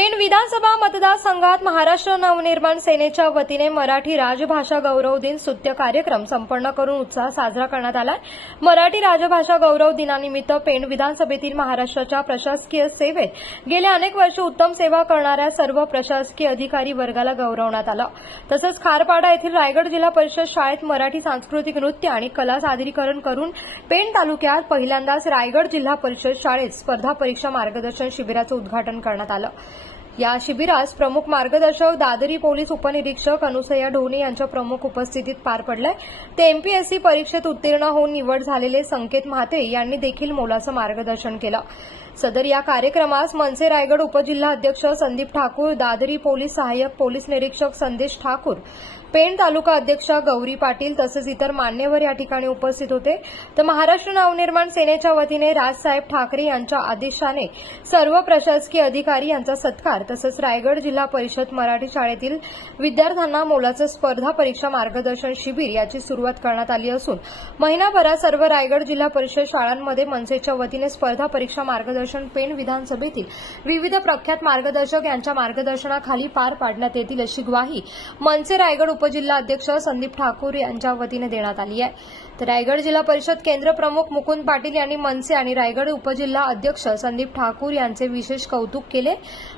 पेण विधानसभा मतदारसंघात महाराष्ट्र नवनिर्माण सेनेच्या वतीने मराठी राजभाषा गौरव दिन स्तुत्य कार्यक्रम संपन्न करून उत्साह साजरा करण्यात आला। मराठी राजभाषा गौरव दिनानिमित्त पेण विधानसभेतील महाराष्ट्राच्या प्रशासकीय सेवेत गेल्या अनेक वर्षे उत्तम सेवा करणाऱ्या सर्व प्रशासकीय अधिकारी वर्गाला गौरवण्यात आलं। तसंच खारपाडा येथील रायगड जिल्हा परिषद शाळेत मराठी सांस्कृतिक नृत्य आणि कला सादरीकरण करून पेण तालुक्यात पहिल्यांदाच रायगड जिल्हा परिषद शाळेत स्पर्धा परीक्षा मार्गदर्शन शिबिराचं उद्घाटन करण्यात आलं। या शिबिरास प्रमुख मार्गदर्शक दादरी पोलीस उपनिरीक्षक अनुसया ढोणे यांच्या प्रमुख उपस्थितीत पार पडले। ते एमपीएससी परीक्षेत उत्तीर्ण होऊन निवड झालेले संकेत महाते यांनी देखील मोलाचं मार्गदर्शन केलं। सदर या कार्यक्रमास मनसे रायगड उपजिल्हा अध्यक्ष संदीप ठाकूर, दादरी पोलीस सहाय्यक पोलीस निरीक्षक संदेश ठाकूर, पेण तालुका अध्यक्षा गौरी पाटील तसेच इतर मान्यवर या ठिकाणी उपस्थित होते। तर महाराष्ट्र नवनिर्माण सेनेच्या वतीने राजसाहेब ठाकरे यांच्या आदेशाने सर्व प्रशासकीय अधिकारी यांचा सत्कार तसंच रायगड जिल्हा परिषद मराठी शाळेतील विद्यार्थ्यांना मोलाचं स्पर्धा परीक्षा मार्गदर्शन शिबिर याची सुरुवात करण्यात आली असून महिनाभरात सर्व रायगड जिल्हा परिषद शाळांमध्ये मनसेच्या वतीने स्पर्धा परीक्षा मार्गदर्शन पेण विधानसभेतील विविध प्रख्यात मार्गदर्शक यांच्या मार्गदर्शनाखाली पार पाडण्यात येतील अशी ग्वाही मनसे रायगड उपजिल्हा अध्यक्ष संदीप ठाकूर यांच्या वतीने देण्यात आली आहे। तर रायगड जिल्हा परिषद केंद्र प्रमुख मुकुंद पाटील यांनी मनसे आणि रायगड उपजिल्हा अध्यक्ष संदीप ठाकूर यांचे विशेष कौतुक केले।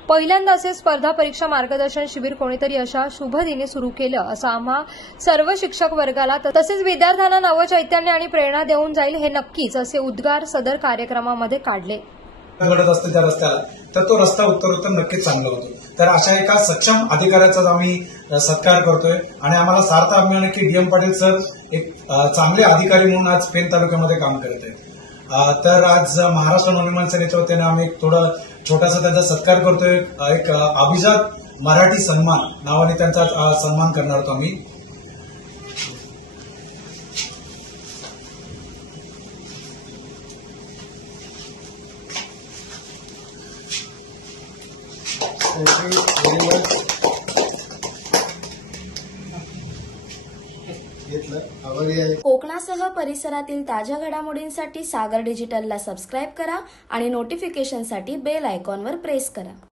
पहिल्यांदा असे स्पर्धा परीक्षा मार्गदर्शन शिबिर कोणीतरी अशा शुभ दिनी सुरू केलं असं आम्हा सर्व शिक्षक वर्गाला तसेच विद्यार्थ्यांना नवचैतन्य आणि प्रेरणा देऊन जाईल हे नक्कीच असे उद्गार सदर कार्यक्रमामध्ये काढले। घडत असते त्या रस्त्याला तर तो रस्ता उत्तरोत्तर नक्कीच चांगला होतो। तर अशा एका सक्षम अधिकाऱ्याचा आम्ही सत्कार करतोय आणि आम्हाला सार्थ अभिमान आहे की डीएम पाटील सर एक चांगले अधिकारी म्हणून आज पेण तालुक्यामध्ये काम करत आहेत। तर आज महाराष्ट्र नवनिर्माण सेनेच्या वतीने आम्ही थोडं छोटासा त्यांचा सत्कार करतोय। एक अभिजात मराठी सन्मान नावाने त्यांचा सन्मान करणार आहोत आम्ही। कोकणासह परिसरातील ताज्या घडामोडींसाठी सागर डिजिटलला सबस्क्राईब करा आणि नोटिफिकेशनसाठी बेल आयकॉनवर प्रेस करा।